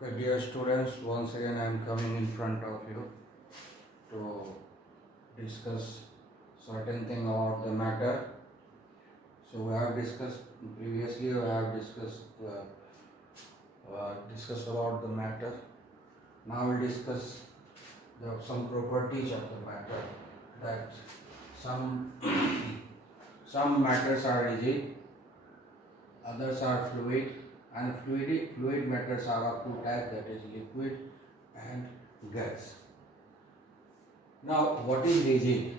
Okay, dear students, once again I am coming in front of you to discuss certain thing about the matter. So we have discussed previously. We have discussed about the matter. Now we'll discuss some properties of the matter. That some some matters are rigid, others are fluid, and fluid matters are of two types, that is liquid and gas. Now, what is rigid?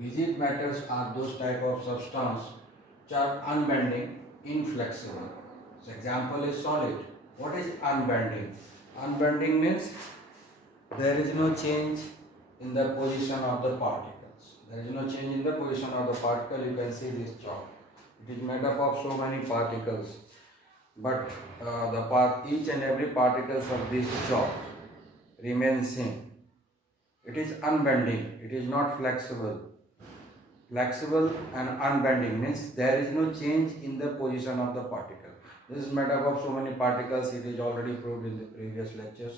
Rigid matters are those type of substance which are unbending, inflexible. So, example is solid. What is unbending? Unbending means there is no change in the position of the particles. There is no change in the position of the particle. You can see this chalk. It is made up of so many particles, but each and every particles of this chalk remains same. It is unbending. It is not flexible. Flexible and unbending means there is no change in the position of the particle. This is made up of so many particles. It is already proved in the previous lectures.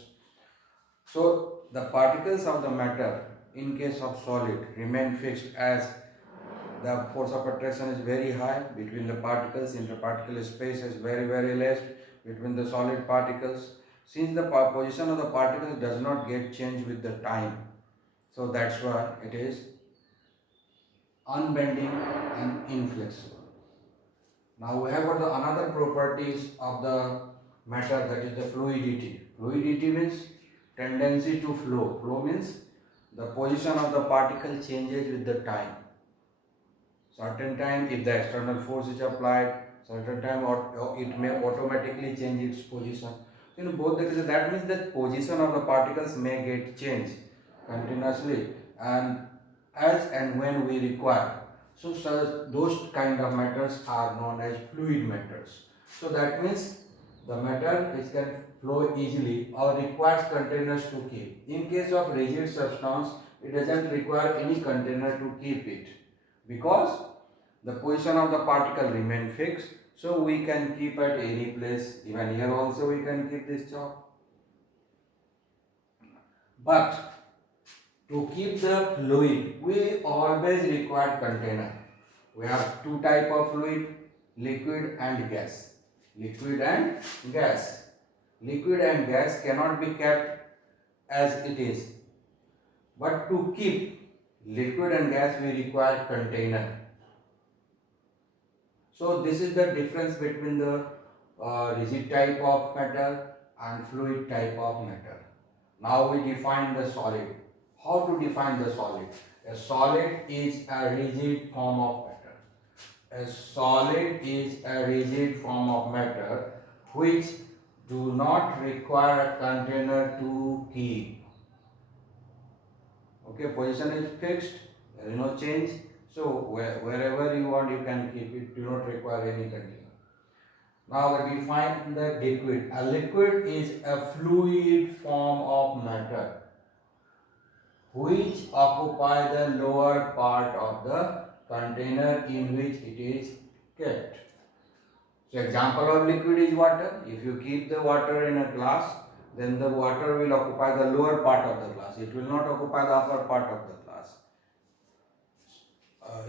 So the particles of the matter in case of solid remain fixed as the force of attraction is very high between the particles. Interparticle space is very less between the solid particles. Since the position of the particles does not get changed with the time, so that's why it is unbending and inflexible. Now we have got the another properties of the matter, that is the fluidity. Fluidity means tendency to flow. Flow means the position of the particle changes with the time. Certain time if the external force is applied, certain time it may automatically change its position. So in both the cases, that means that position of the particles may get changed continuously and as and when we require. So those kind of matters are known as fluid matters. So that means the matter which can flow easily or requires containers to keep. In case of rigid substance, it doesn't require any container to keep it because the position of the particle remain fixed, so we can keep at any place. Even here also we can keep this chalk. But to keep the fluid, we always require container. We have two type of fluid, liquid and gas. Liquid and gas. Liquid and gas cannot be kept as it is. But to keep liquid and gas, we require container. So this is the difference between the rigid type of matter and fluid type of matter. Now we define the solid. How to define the solid? A solid is a rigid form of matter. A solid is a rigid form of matter which do not require a container to keep. Okay, position is fixed, there is no change. So wherever you want you can keep it, do not require any container. Now define the liquid. A liquid is a fluid form of matter which occupy the lower part of the container in which it is kept. So example of liquid is water. If you keep the water in a glass, then the water will occupy the lower part of the glass. It will not occupy the upper part of the glass.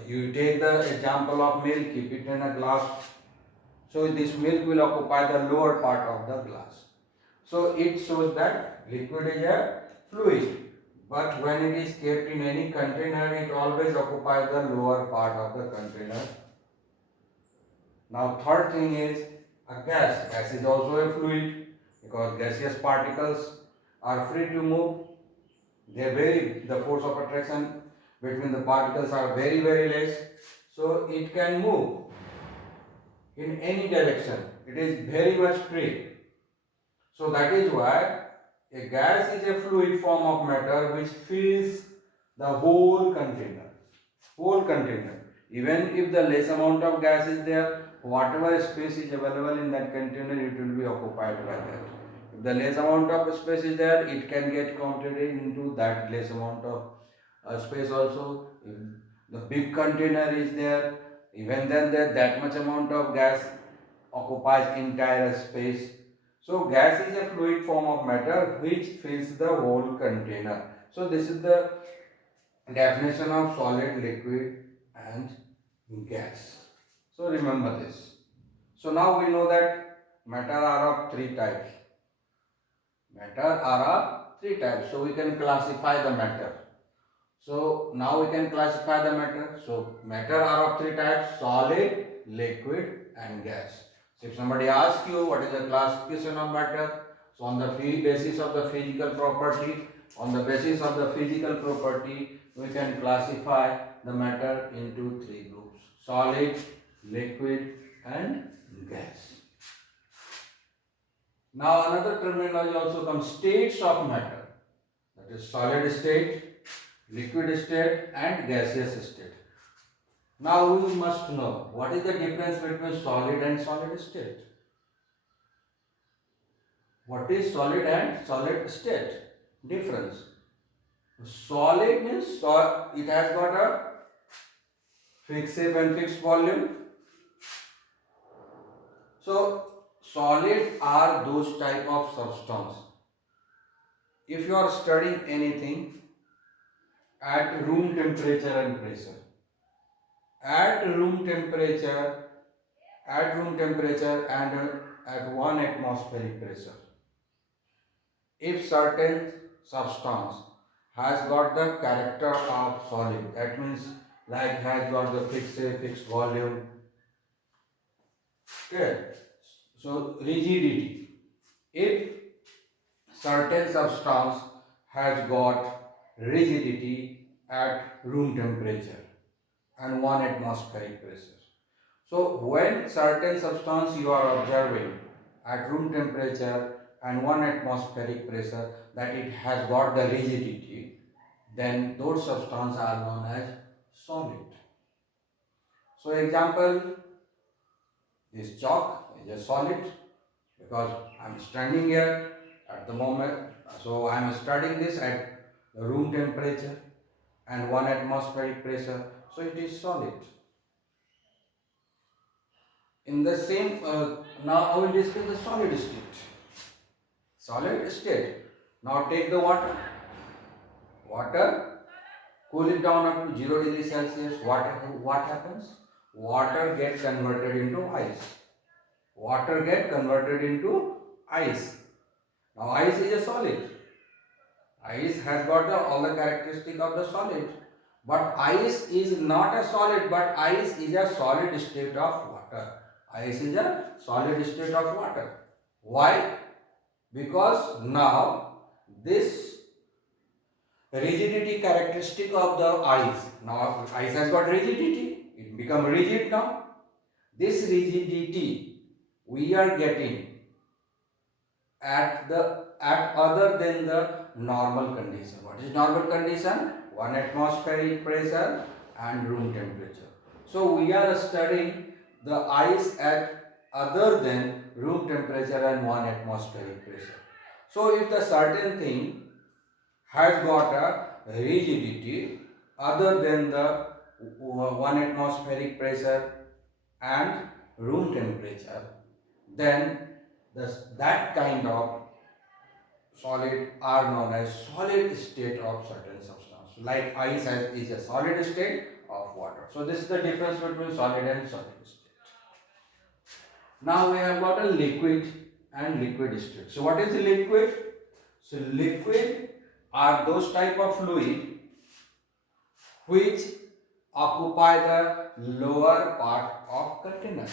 You take the example of milk, keep it in a glass. So this milk will occupy the lower part of the glass. So it shows that liquid is a fluid. But when it is kept in any container, it always occupies the lower part of the container. Now third thing is a gas. Gas is also a fluid because gaseous particles are free to move. They vary, the force of attraction between the particles are very less. So it can move in any direction. It is very much free. So that is why a gas is a fluid form of matter which fills the whole container. Whole container. Even if the less amount of gas is there, whatever space is available in that container, it will be occupied by that. If the less amount of space is there, it can get counted into that less amount of space also. If the big container is there, even then that much amount of gas occupies entire space. So gas is a fluid form of matter which fills the whole container. So this is the definition of solid, liquid and gas. So remember this. So now we know that matter are of three types. Matter are of three types. So we can classify the matter. So now we can classify the matter. So matter are of three types: solid, liquid and gas. So if somebody asks you what is the classification of matter, so on the basis of the physical property, we can classify the matter into three groups: solid, liquid and gas. Now another terminology also comes: states of matter, that is solid state, liquid state and gaseous state. Now we must know what is the difference between solid and solid state. What is solid and solid state? Difference. Solid means it has got a fixed shape and fixed volume. So solid are those type of substance. If you are studying anything at room temperature and pressure, at room temperature and at 1 atmospheric pressure, if certain substance has got the character of solid, that means like has got the fixed volume, okay, so rigidity. If certain substance has got rigidity at room temperature and 1 atmospheric pressure. So when certain substance you are observing at room temperature and 1 atmospheric pressure that it has got the rigidity, then those substances are known as solid. So example, this chalk is a solid because I am standing here at the moment. So I am studying this at the room temperature and 1 atmospheric pressure. So it is solid. In the same, now I will discuss the solid state. Solid state. Now take the water. Water, cool it down up to 0 degrees Celsius. What happens? Water gets converted into ice. Water gets converted into ice. Now ice is a solid. Ice has got all the characteristic of the solid. But ice is not a solid, but ice is a solid state of water. Ice is a solid state of water. Why? Because now this rigidity characteristic of the ice, now ice has got rigidity, it become rigid now. This rigidity we are getting at other than the normal condition. What is normal condition? 1 atmospheric pressure and room temperature. So we are studying the ice at other than room temperature and 1 atmospheric pressure. So if the certain thing has got a rigidity other than the 1 atmospheric pressure and room temperature, then that kind of solid are known as solid state of certain substance. Like ice is a solid state of water. So this is the difference between solid and solid state. Now we have got a liquid and liquid state. So what is liquid? So liquid are those type of fluid which occupy the lower part of container.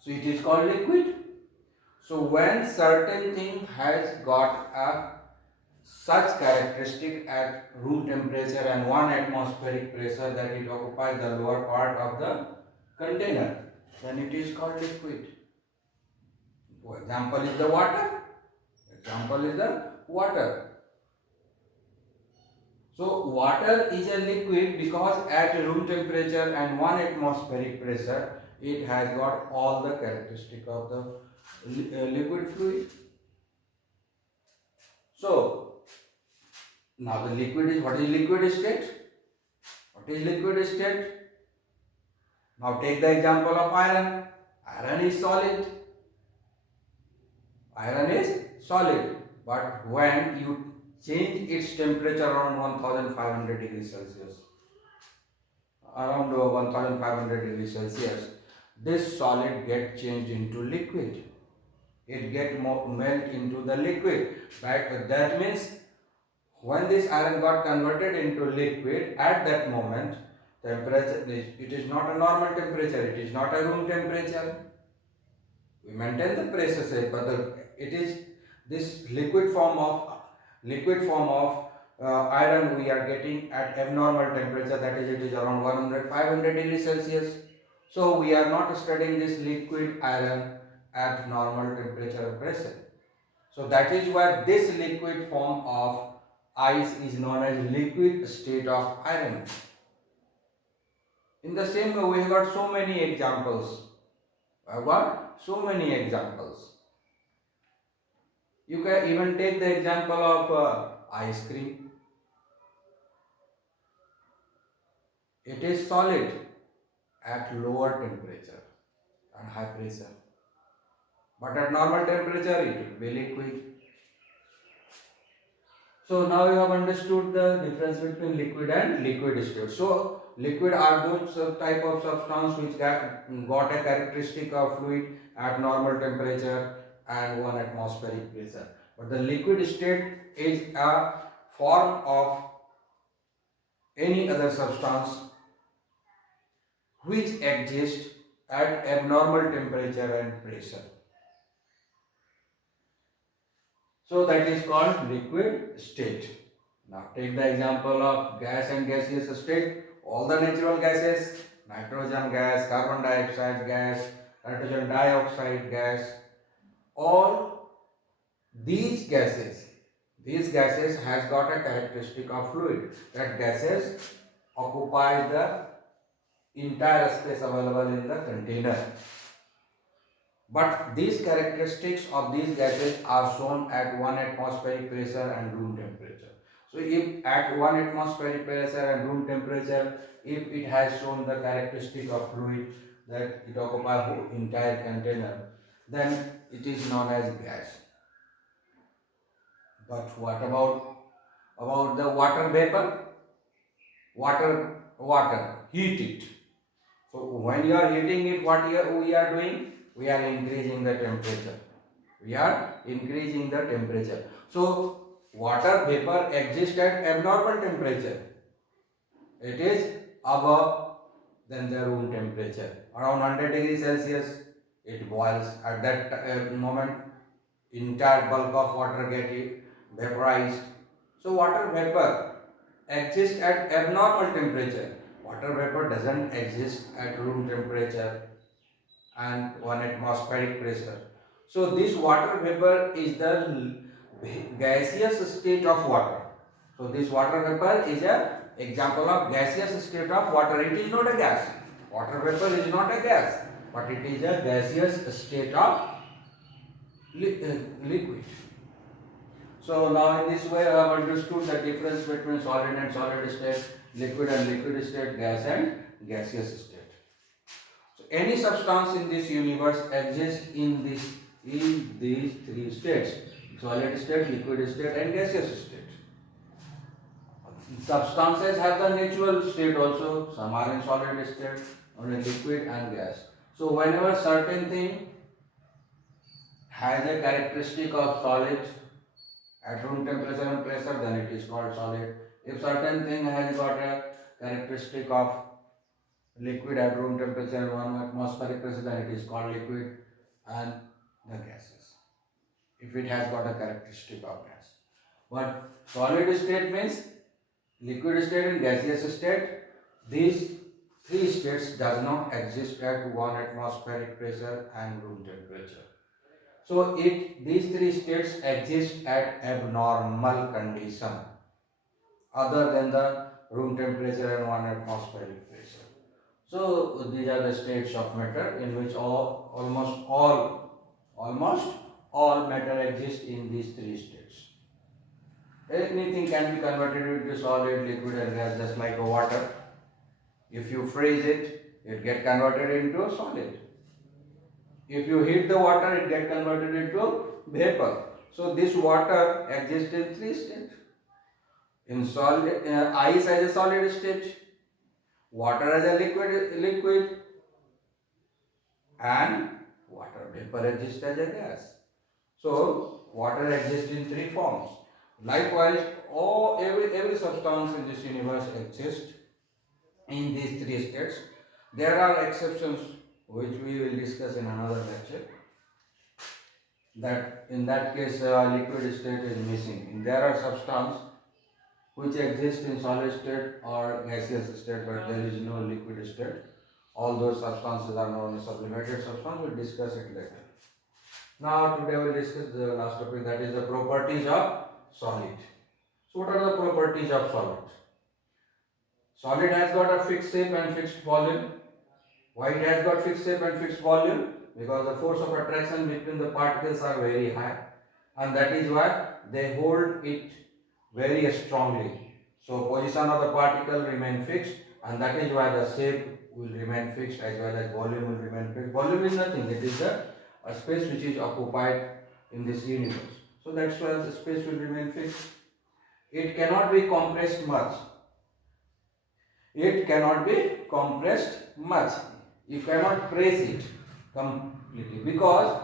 So it is called liquid. So when certain thing has got a such characteristic at room temperature and 1 atmospheric pressure that it occupies the lower part of the container, then it is called liquid. For example is the water. Example is the water. So water is a liquid because at room temperature and 1 atmospheric pressure it has got all the characteristic of the liquid fluid. So now the liquid is, what is liquid state? What is liquid state? Now take the example of iron. Iron is solid. Iron is solid, but when you change its temperature around 1500 degrees Celsius, around 1500 degrees Celsius, this solid get changed into liquid. It get melt into the liquid. But that means when this iron got converted into liquid, at that moment, temperature, it is not a normal temperature, it is not a room temperature. We maintain the pressure, but it is this liquid form of iron we are getting at abnormal temperature, that is, it is around 500 degrees Celsius. So we are not studying this liquid iron at normal temperature and pressure. So that is why this liquid form of ice is known as liquid state of iron. In the same way, we have got so many examples. I have got so many examples. You can even take the example of ice cream. It is solid at lower temperature and high pressure, but at normal temperature it will be liquid. So now you have understood the difference between liquid and liquid state. So liquid are those type of substance which got a characteristic of fluid at normal temperature and 1 atmospheric pressure. But the liquid state is a form of any other substance which exists at abnormal temperature and pressure. So that is called liquid state. Now take the example of gas and gaseous state. All the natural gases, nitrogen gas, carbon dioxide gas, nitrogen dioxide gas, all these gases has got a characteristic of fluid. That gases occupy the entire space available in the container. But these characteristics of these gases are shown at 1 atmospheric pressure and room temperature. So if at 1 atmospheric pressure and room temperature, if it has shown the characteristic of fluid that it occupies the entire container, then it is known as gas. But what about the water vapor? Water, heat it. So when you are heating it, we are doing? We are increasing the temperature. So water vapor exists at abnormal temperature. It is above than the room temperature. Around 100 degrees Celsius, it boils. At that moment, entire bulk of water get vaporized. So water vapor exists at abnormal temperature. Water vapor doesn't exist at room temperature and 1 atmospheric pressure. So this water vapor is the gaseous state of water. So this water vapor is a example of gaseous state of water. It is not a gas. Water vapor is not a gas, but it is a gaseous state of liquid. So now in this way I have understood the difference between solid and solid state, liquid and liquid state, gas and gaseous state. So any substance in this universe exists in these three states: solid state, liquid state and gaseous state. Substances have the natural state also. Some are in solid state, only liquid and gas. So whenever certain thing has a characteristic of solid at room temperature and pressure, then it is called solid. If certain thing has got a characteristic of liquid at room temperature and 1 atmospheric pressure, then it is called liquid, and the gases, if it has got a characteristic of gas. But solid state means liquid state and gaseous state. These three states does not exist at 1 atmospheric pressure and room temperature. So these three states exist at abnormal condition other than the room temperature and 1 atmospheric pressure. So these are the states of matter in which almost all matter exists in these three states. Anything can be converted into solid, liquid and gas, just like water. If you freeze it, it get converted into a solid. If you heat the water, it get converted into vapor. So this water exists in three states. In solid, ice as a solid state, water as a liquid, and water vapor exists as a gas. So water exists in three forms. Likewise, every substance in this universe exists in these three states. There are exceptions which we will discuss in another lecture. That in that case, liquid state is missing. There are substances which exist in solid state or gaseous state, but there is no liquid state. All those substances are known as sublimated substance. We'll discuss it later. Now today we'll discuss the last topic, that is the properties of solid. So what are the properties of solid? Solid has got a fixed shape and fixed volume. Why it has got fixed shape and fixed volume? Because the force of attraction between the particles are very high, and that is why they hold it very strongly. So position of the particle remain fixed, and that is why the shape will remain fixed as well as volume will remain fixed. Volume is nothing, it is a space which is occupied in this universe. So that's why the space will remain fixed. It cannot be compressed much. It cannot be compressed much. You cannot press it completely because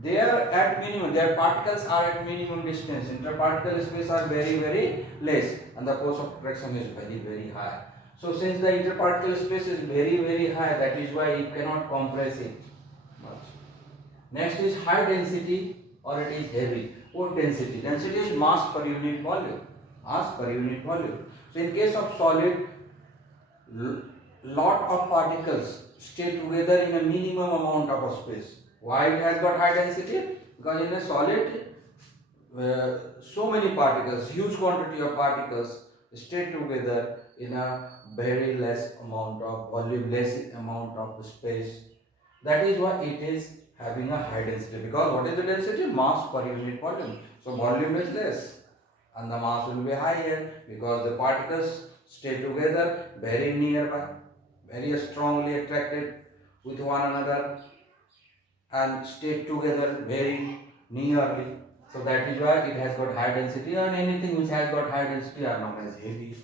they are at minimum. Their particles are at minimum distance. Interparticle space are very less, and the force of attraction is very high. So since the interparticle space is very high, that is why it cannot compress it much. Next is high density or it is heavy. What density? Density is mass per unit volume. Mass per unit volume. So in case of solid, lot of particles stay together in a minimum amount of space. Why it has got high density? Because in a solid, so many particles, huge quantity of particles stay together in a very less amount of volume, less amount of space. That is why it is having a high density. Because what is the density? Mass per unit volume. So volume is less and the mass will be higher because the particles stay together very nearby, very strongly attracted with one another and stay together very nearly. So that is why it has got high density, and anything which has got high density are known as heavy.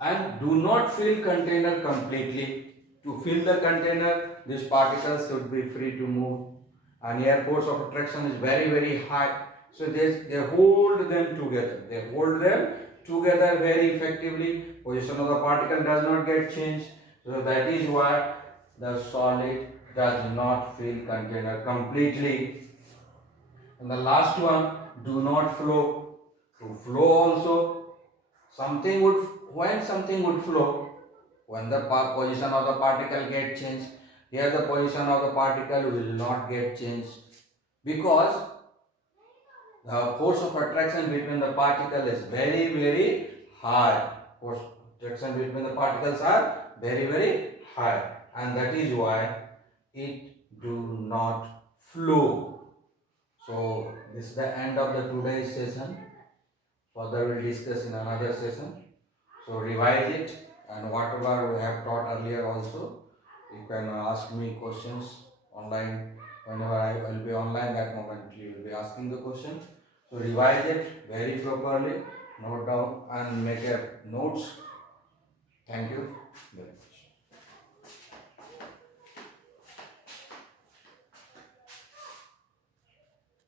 And do not fill container completely. To fill the container, these particles should be free to move, and here force of attraction is very high. So they hold them together. They hold them together very effectively. Position of the particle does not get changed. So that is why the solid does not fill container completely. And the last one, do not flow. To flow also, something would, when something would flow, when the position of the particle get changed. Here the position of the particle will not get changed because the force of attraction between the particle is very high. Force of attraction between the particles are very high, and that is why it do not flow. So this is the end of the today's session. Further we'll discuss in another session. So revise it, and whatever we have taught earlier also, you can ask me questions online. Whenever I will be online, that moment you will be asking the question. So revise it very properly, note down and make a notes. Thank you very much.